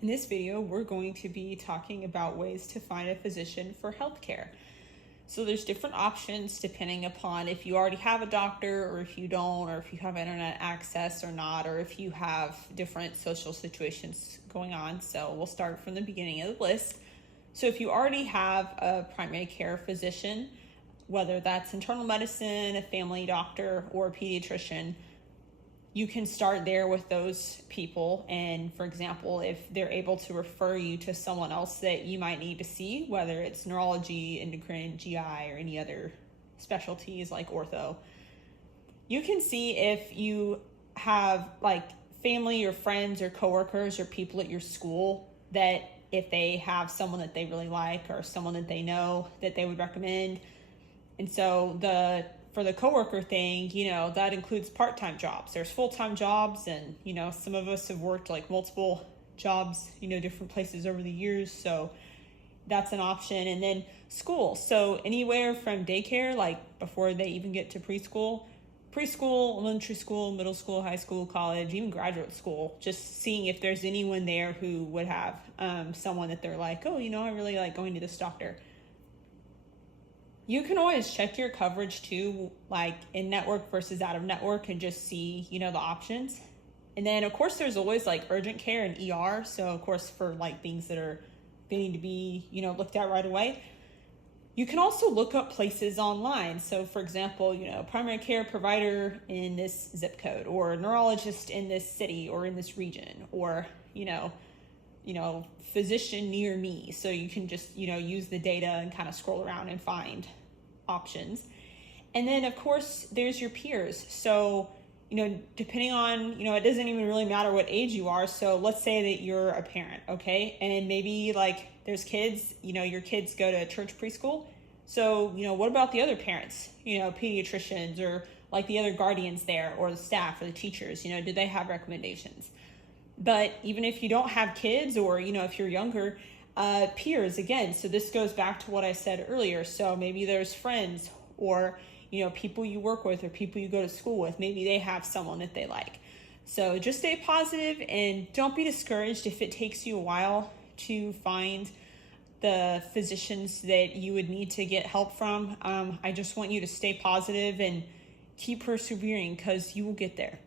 In this video, we're going to be talking about ways to find a physician for healthcare. So there's different options depending upon if you already have a doctor or if you don't, or if you have internet access or not, or if you have different social situations going on. So we'll start from the beginning of the list. So if you already have a primary care physician, whether that's internal medicine, a family doctor, or a pediatrician, you can start there with those people. And for example, if they're able to refer you to someone else that you might need to see, whether it's neurology, endocrine, GI, or any other specialties like ortho, you can see if you have like family or friends or coworkers or people at your school that if they have someone that they really like or someone that they know that they would recommend. And so for the coworker thing, that includes part-time jobs. There's full-time jobs, and, some of us have worked like multiple jobs, different places over the years. So that's an option. And then school. So anywhere from daycare, like before they even get to preschool, elementary school, middle school, high school, college, even graduate school, just seeing if there's anyone there who would have someone that they're like, oh, I really like going to this doctor. You can always check your coverage too, like in network versus out of network, and just see, the options. And then of course there's always like urgent care and ER. So of course for like things that are going to be, looked at right away. You can also look up places online. So for example, primary care provider in this zip code, or neurologist in this city or in this region, or, physician near me. So you can just, use the data and kind of scroll around and find options. And then of course there's your peers. So, depending on, it doesn't even really matter what age you are. So let's say that you're a parent, okay? And maybe like there's kids, your kids go to church preschool. So, what about the other parents, pediatricians, or like the other guardians there, or the staff or the teachers, do they have recommendations? But even if you don't have kids, or, if you're younger, peers again. So this goes back to what I said earlier. So maybe there's friends, or, people you work with, or people you go to school with. Maybe they have someone that they like. So just stay positive and don't be discouraged if it takes you a while to find the physicians that you would need to get help from. I just want you to stay positive and keep persevering, because you will get there.